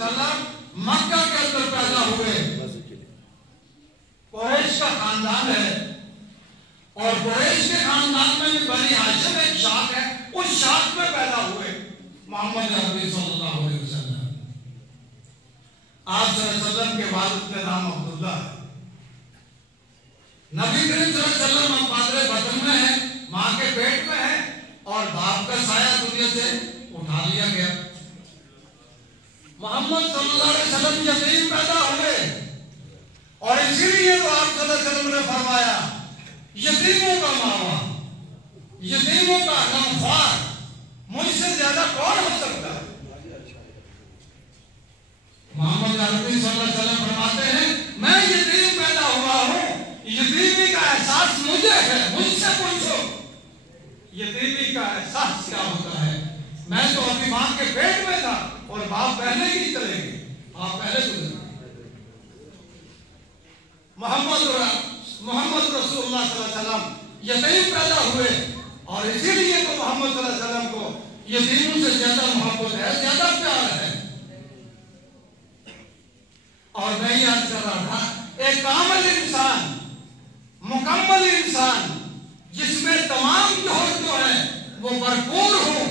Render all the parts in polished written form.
علیہ وسلم مکہ کے اندر پیدا ہوئے. قریش کا خاندان ہے اور قریش کے خاندان میں بھی بنی ہاشم ایک شاخ ہے, اس شاخ میں پیدا ہوئے محمد عربی صلی اللہ علیہ وسلم. آپ صلی اللہ علیہ وسلم کے والد کا نام عبداللہ ہے. نبی کریم صلی اللہ علیہ وسلم مادر بطن میں ہے, ماں کے پیٹ میں ہے, اور باپ کا سایہ دنیا سے اٹھا لیا گیا. محمد صلی اللہ علیہ وسلم یتیم پیدا ہوئے, اور اسی لیے تو آپ صلی اللہ علیہ وسلم نے فرمایا یتیموں کا ماوا, یتیموں کا غمخوار مجھ سے زیادہ کون ہو سکتا ہے. محمد عربی صلی اللہ علیہ وسلم فرماتے ہیں میں یتیم پیدا ہوا ہوں, یتیمی کا احساس مجھے ہے, مجھ سے پوچھو یتیمی کا احساس کیا ہوتا ہے. میں تو اپنی ماں کے پیٹ میں تھا اور باپ پہلے ہی چلے گئے, آپ پہلے گزر گئے. محمد رسول اللہ صلی اللہ علیہ وسلم یتیم پیدا ہوئے, اور اسی لیے تو محمد صلی اللہ علیہ وسلم کو یتیموں سے زیادہ محبت ہے, زیادہ پیار ہے. اور میں یہ عرض کر رہا تھا ایک کامل انسان, مکمل انسان جس میں تمام جوہر جو ہے وہ بھرپور ہو,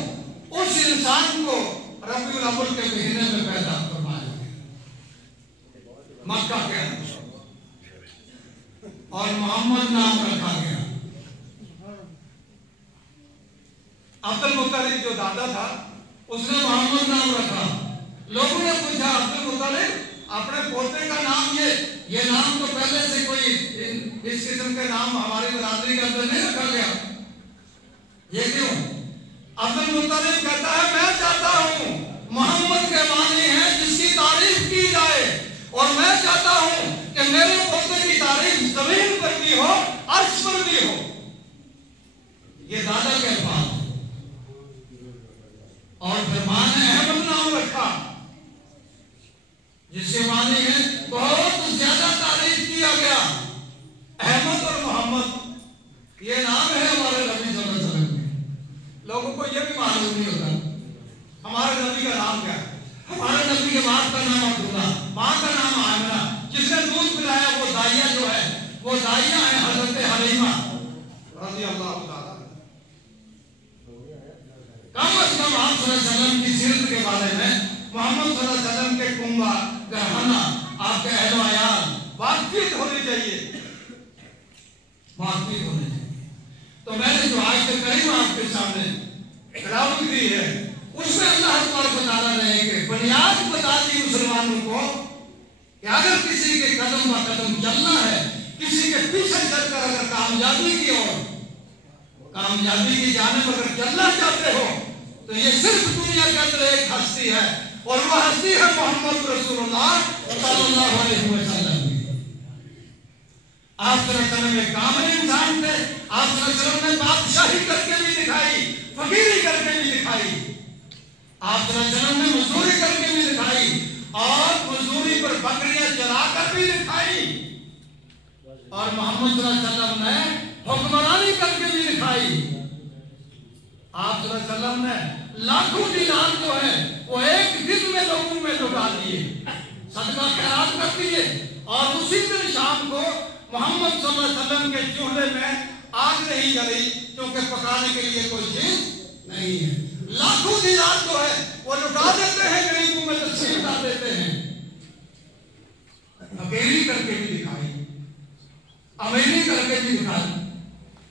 اس انسان کو ربیع الاول کے مہینے میں پیدا فرمایا مکہ کے اندر, اور محمد نام رکھا گیا. عبد المطلب جو دادا تھا اس نے محمد نام رکھا. لوگوں نے پوچھا عبد المطلب اپنے پوتے کا نام یہ نام تو پہلے سے کوئی اس قسم کے نام ہماری برادری کے اندر نہیں رکھا گیا, یہ کیوں؟ عبد المطلب کہتا ہے میں چاہتا ہوں محمد کے معنی ہے جس کی تعریف کی جائے, اور میں چاہتا ہوں کہ میرے پوتے کی تعریف زمین پر بھی ہو, عرش پر بھی ہو. یہ دادا کے الفاظ. اور پھر ماں نے احمد نام رکھا جس کے معنی ہے بہت زیادہ تعریف کیا گیا. احمد اور محمد یہ نام ہے ہمارے نبی صلی اللہ علیہ وسلم کے. لوگوں کو یہ بھی معلوم نہیں ہوتا ہمارے نبی کا نام کیا ہے. ہمارے نبی کے باپ کا نام عبداللہ, ماں کا نام آمنہ, جس نے دودھ پلایا وہ دائیا جو ہے وہ دائیا ہے حضرت حلیمہ رضی اللہ تعالیٰ. کم از کم آپ صلی اللہ علیہ وسلم کی سیرت کے بارے میں محمد صلی اللہ علیہ وسلم کے کنبہ گھرانا آپ کے اہل و عیال واقفیت ہونی چاہیے, واقفیت ہونی چاہیے. تو میں نے جو آج سے کریم آپ کے سامنے تلاوت کی ہے اس میں اللہ تبارک و تعالیٰ نے ایک بنیاد بتا دی مسلمانوں کو کہ اگر کسی کے قدم با قدم چلنا ہے, کسی کے پیچھے چل کر اگر کامیابی کی اور کامیابی کی جانب اگر چلنا چاہتے ہو تو یہ صرف دنیا کے اندر ایک ہستی ہے, اور وہ ہستی ہے محمد رسول اللہ صلی اللہ علیہ وسلم. آپ صلی اللہ علیہ وسلم ایک کامل انسان تھے. آپ صلی اللہ علیہ وسلم نے بادشاہی کر کے بھی دکھائی, فقیری کر کے بھی دکھائی. آپ صلی اللہ علیہ وسلم نے مزدوری کر کے بھی دکھائی, اور مزدوری پر بکریاں چلا کر بھی دکھائی. اور محمد صلی اللہ علیہ وسلم نے حکمرانی کر کے بھی دکھائی. آپ صلی اللہ علیہ وسلم نے لاکھوں دینار جو ہے وہ ایک دن میں لوگوں میں لٹا دیے, صدقہ خیرات کر دیے, اور اسی دن شام کو محمد صلی اللہ علیہ وسلم کے چولہے میں آگ نہیں جلی کیونکہ پکانے کے لیے کوئی چیز نہیں ہے. لاکھوں دینار جو ہے وہ لٹا دیتے ہیں, غریبوں میں تقسیم کر دیتے ہیں. اکیلی کر کے بھی دکھائی, امیری کر کے بھی دکھائی,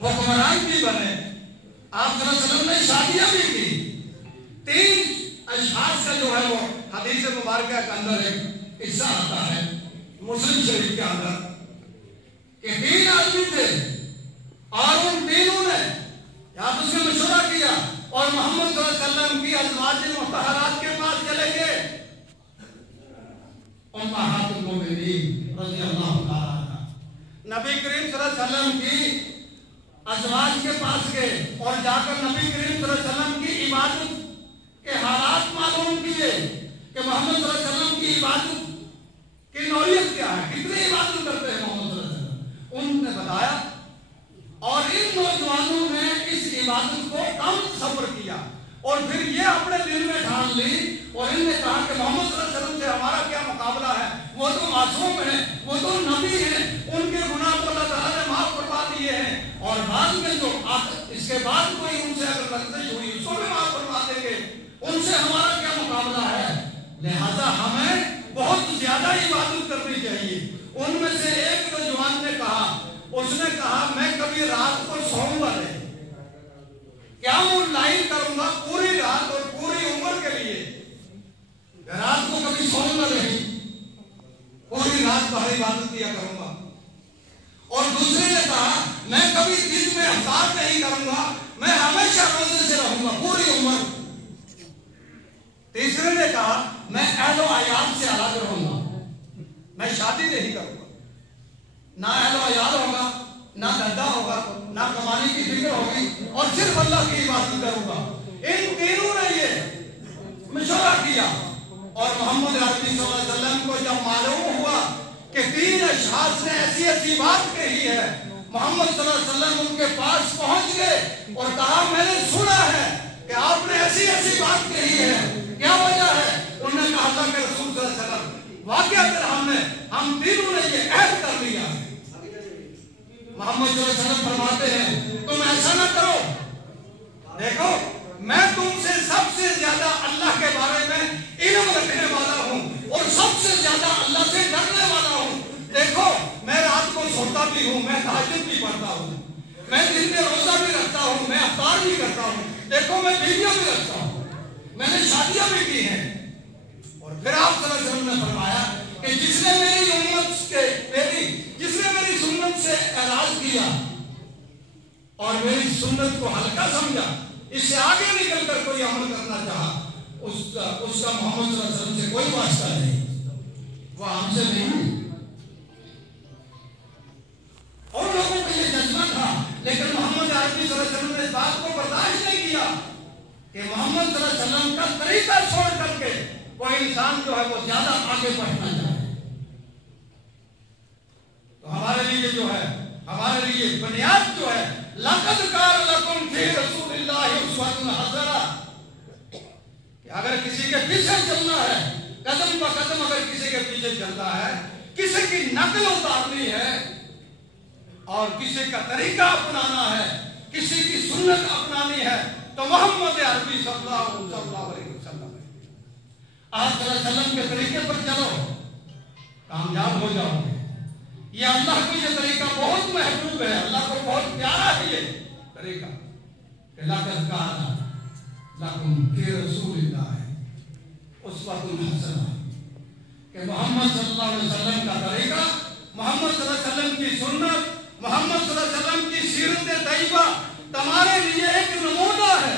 حکمران بھی بنے. آپ صلی اللہ علیہ وسلم نے شادیاں بھی کی. 3 اشخاص کا جو ہے وہ حدیث مبارکہ کے اندر ایک قصہ آتا ہے مسلم شریف کے اندر کہ 3 آدمی تھے, اور ان تینوں نے آپس میں مشورہ کیا اور محمد صلی اللہ علیہ وسلم کی ازواج مطہرات کے پاس چلے گئے. امہات المومنین رضی اللہ تعالیٰ عنہ نبی کریم صلی اللہ علیہ وسلم کی ازواج کے پاس گئے, اور جا کر نبی کریم صلی اللہ علیہ وسلم کی عبادت کے حالات معلوم کیے کہ محمد صلی اللہ علیہ وسلم کی عبادت کی نوعیت کیا ہے, کتنی عبادت کرتے ہیں محمد صلی اللہ علیہ وسلم. انہوں نے بتایا, اور ان نوجوانوں نے اس عبادت کو کم صبر کیا, اور پھر یہ اپنے دل میں ٹھان لی, اور انہوں نے کہا کہ محمد صلی اللہ علیہ وسلم سے لی ہیں ان کے گناہ کو اللہ تعالیٰ نے معاف فرما دیے ہیں، اور بعد میں جو اس کے بعد کوئی ان سے اگر لفزش ہوئی اس کو بھی معاف فرما دیں گے، ان سے ہمارا کیا مقابلہ ہے؟ لہذا ہمیں بہت زیادہ عبادت کرنی چاہیے۔ ان میں سے ایک نوجوان نے کہا، اس نے کہا میں کبھی رات کو سوؤں گا نہیں، قیام الليل کروں گا پوری رات اور پوری عمر کے لیے، رات کو کبھی سوؤں گا نہیں، پوری رات باہر عبادت کیا کروں گا۔ اور دوسرے نے کہا میں کبھی دن میں افطار نہیں کروں گا، میں ہمیشہ روزے سے رہوں گا پوری عمر۔ تیسرے نے کہا میں اہل و عیال سے الگ رہوں گا، میں شادی نہیں کروں گا، نہ اہل و عیال ہوگا، نہ دھندا ہوگا، نہ کمانے کی فکر ہوگی، اور صرف اللہ کی عبادت کروں گا۔ ان تینوں نے یہ مشورہ کیا، اور محمد عربی صلی اللہ علیہ وسلم کو جب معلوم ہوا کہ تین اشخاص نے ایسی ایسی بات کہی ہے، محمد صلی اللہ علیہ وسلم ان کے پاس پہنچ گئے اور کہا میں نے سنا ہے کہ آپ نے ایسی ایسی بات کہی ہے، کیا وجہ ہے؟ انہوں نے کہا اللہ کے رسول صلی اللہ علیہ وسلم واقعہ ہم تینوں نے یہ عہد کر لیا۔ محمد صلی اللہ علیہ وسلم فرماتے ہیں تم ایسا نہ کرو، دیکھو میں تم سے سب سے زیادہ اللہ کے بارے میں علم رکھنے والا ہوں اور سب سے زیادہ اللہ سے ڈرنے والا ہوں۔ دیکھو میں رات کو سوتا بھی ہوں، میں تہجد بھی پڑھتا ہوں، میں دن میں روزہ بھی رکھتا ہوں، میں افطار بھی کرتا ہوں، دیکھو میں بیویاں بھی رکھتا ہوں، میں نے شادیاں بھی کی ہیں۔ اور پھر آپ صلی اللہ علیہ وسلم نے فرمایا کہ جس نے میری امت کے جس نے میری سنت سے اعراض کیا اور میری سنت کو ہلکا سمجھا، اس سے آگے نکل کر کوئی عمل کرنا چاہا، اس کا محمد صلی اللہ علیہ وسلم سے کوئی واسطہ نہیں، وہ ہم سے نہیں۔ اور لوگوں کا یہ جذبہ تھا، لیکن محمد عربی صلی اللہ علیہ وسلم نے اس بات کو برداشت نہیں کیا کہ محمد صلی اللہ علیہ وسلم کا طریقہ چھوڑ کر کے کوئی انسان جو ہے وہ زیادہ آگے بڑھنا چاہے۔ تو ہمارے لیے جو ہے، ہمارے لیے بنیاد جو ہے لَقَدْ كَانَ لَكُمْ فِي رَسُولِ اللَّهِ أُسْوَةٌ حَسَنَةٌ، کہ اگر کسی کے پیچھے چلنا ہے، قدم با قدم اگر کسی کے پیچھے چلتا ہے، کسی کی نقل اتارنی ہے اور کسی کا طریقہ اپنانا ہے، کسی کی سنت اپنانی ہے، تو محمد عربی صلی اللہ علیہ وسلم آپ صلی اللہ علیہ وسلم کے طریقے پر چلو، کامیاب ہو جاؤ گے۔ یہ اللہ کو یہ طریقہ بہت محبوب ہے، اللہ کو بہت پیارا ہے یہ طریقہ کہ لَقَدْ كَانَ لَكُمْ فِي رَسُولِ اللَّهِ أُسْوَةٌ حَسَنَةٌ، کہ محمد صلی اللہ علیہ وسلم کا طریقہ، محمد صلی اللہ علیہ وسلم کی سنت، محمد صلی اللہ علیہ وسلم کی سیرت طیبہ تمہارے لیے ایک نمونہ ہے،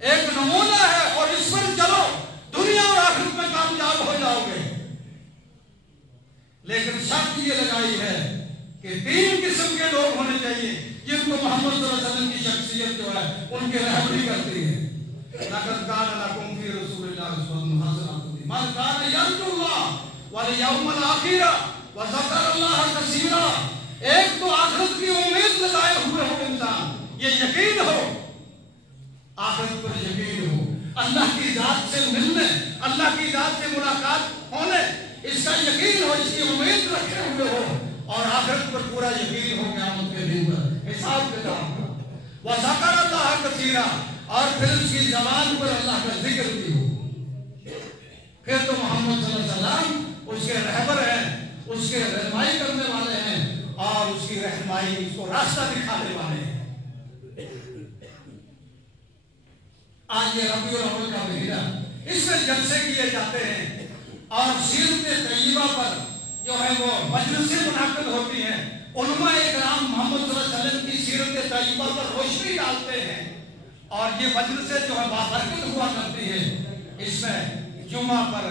ایک نمونہ ہے، اور اس پر چلو، دنیا اور آخرت میں کامیاب ہو جاؤ گے۔ لیکن شرط یہ لگائی ہے کہ تین قسم کے لوگ ہونے چاہیے جن کو محمد صلی اللہ علیہ وسلم کی شخصیت جو ہے ان کی رہبری کرتی ہے۔ لَقَدْ كَانَ لَكُمْ فِي رَسُولِ اللَّهِ أُسْوَةٌ حَسَنَةٌ لِمَنْ كَانَ يَرْجُو اللَّهَ وَالْيَوْمَ الْآخِرَ وَذَكَرَ اللَّهَ كَثِيرًا۔ ایک تو آخرت کی امید لگائے ہوئے ہو انسان، یہ یقین ہو، آخرت پر یقین ہو، اللہ کی ذات سے ملنے، اللہ کی ذات سے ملاقات ہونے اس کا یقین ہو، اس کی امید رکھے ہوئے ہو، اور آخرت پر پورا یقین ہو قیامت کے دن پر حساب کتاب ہو۔ وَذَكَرَ اللَّهَ كَثِيرًا، اور پھر اس کی زبان پر اللہ کا ذکر بھی ہو، پھر تو محمد صلی اللہ علیہ وسلم اس کے رہبر ہیں، اس کے رہنمائی کرنے والے ہیں، اور اس کی رہنمائی اس کو راستہ دکھانے والے ہیں۔ آج یہ ربیع الاول کا مہینہ، اس میں جلسے کیے جاتے ہیں اور سیرت طیبہ پر جو ہے وہ مجلسیں منعقد ہوتی ہیں، علماء اکرام محمد صلی اللہ علیہ وسلم کی سیرت طیبہ پر روشنی ڈالتے ہیں، اور یہ مجلسیں جو ہے بابرکت ہوا کرتی ہے۔ اس میں جمعہ پر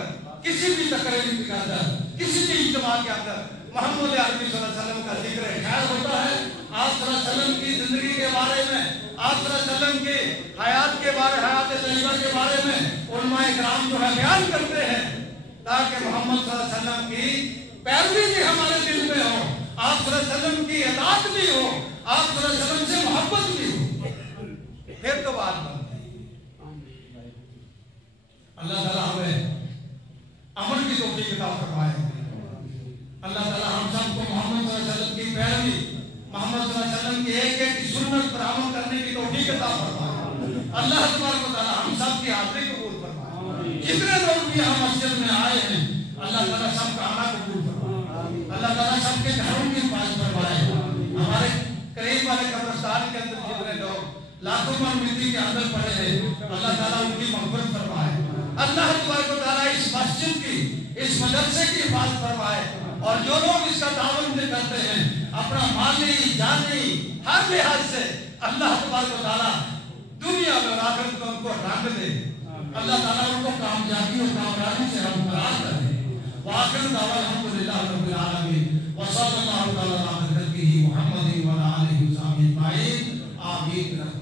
کسی بھی تقریر کے اندر، کسی بھی اجتماع کے اندر محمد عربی صلی اللہ علیہ وسلم کا ذکر خیر ہوتا ہے، آپ صلی اللہ علیہ وسلم کی زندگی کے بارے میں، آپ صلی اللہ علیہ وسلم کی حیات کے بارے، حیات طیبہ کے بارے میں علماء اکرام جو ہے بیان کرتے ہیں، تاکہ محمد صلی اللہ علیہ وسلم کی پیروی بھی ہمارے دل میں ہو، آپ صلی اللہ علیہ وسلم کی اطاعت بھی ہو، آپ صلی اللہ علیہ وسلم سے محبت بھی ہو، پھر تو بات بنتی ہے۔ اللہ تعالیٰ ہمیں عمل کی توفیق عطا فرمائے۔ محمد صلی اللہ علیہ وسلم کی ایک ایک سنت پر عمل کرنے کی توفیق عطا فرمائے۔ اللہ تبارک و تعالی ہم سب کی حاضری قبول فرمائے۔ جتنے لوگ بھی ہم مسجد میں آئے ہیں اللہ تعالیٰ سب کا آنا قبول فرمائے۔ اللہ تعالیٰ سب کے گھروں کی حفاظت فرمائے۔ ہمارے قریب والے قبرستان کے اندر جتنے لوگ لاکھوں من مٹی کے اندر پڑے ہیں اللہ تعالیٰ ان کی مغفرت فرمائے۔ اللہ تبارک و تعالیٰ اس مسجد کی اس مدرسے کی حفاظت فرمائے، اور جو لوگ اس کا تعاون کرتے ہیں اپنا مالی جانی ہر لحاظ سے اللہ تبارک و تعالیٰ دنیا میں اور آخرت میں ان کو رنگ دے۔ اللہ تعالیٰ ان کو کامیابی اور کامیابی سے ہمکنار کرے۔ وآخر دعوانا الحمدللہ رب العالمین وصلی اللہ تعالیٰ علی خلقہ محمد وعلی آلہ وصحبہ اجمعین آمین۔